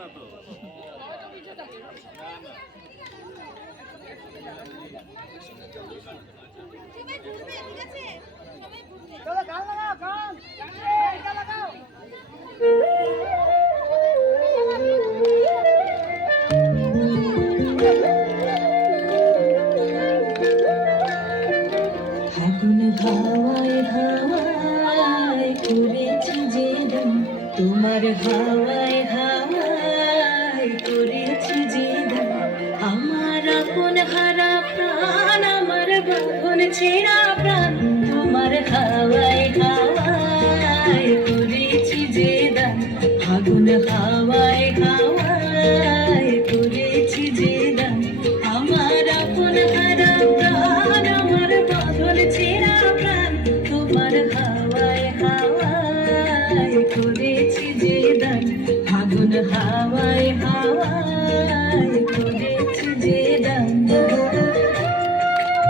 না তো। চলো গান লাগাও, গান এটা লাগাও। ফাগুন হাওয়ায় হাওয়ায় করেছি যে দাম, তোমার হাওয়ায় হাওয়ায় করেছি যে দাম। আমার আপন হারা প্রাণ, আমার বাঁধন ছেঁড়া প্রাণ, তোমার হাওয়ায় হাওয়ায় করেছি যে দাম। ফাগুন হাওয়ায় হাওয়ায় করেছি যে দাম। আমার আপন হারা প্রাণ, আমার বাঁধন ছেঁড়া প্রাণ, তোমার হাওয়ায় হাওয়ায় করেছি যে দান। ফাগুন হাওয়ায় হাওয়ায়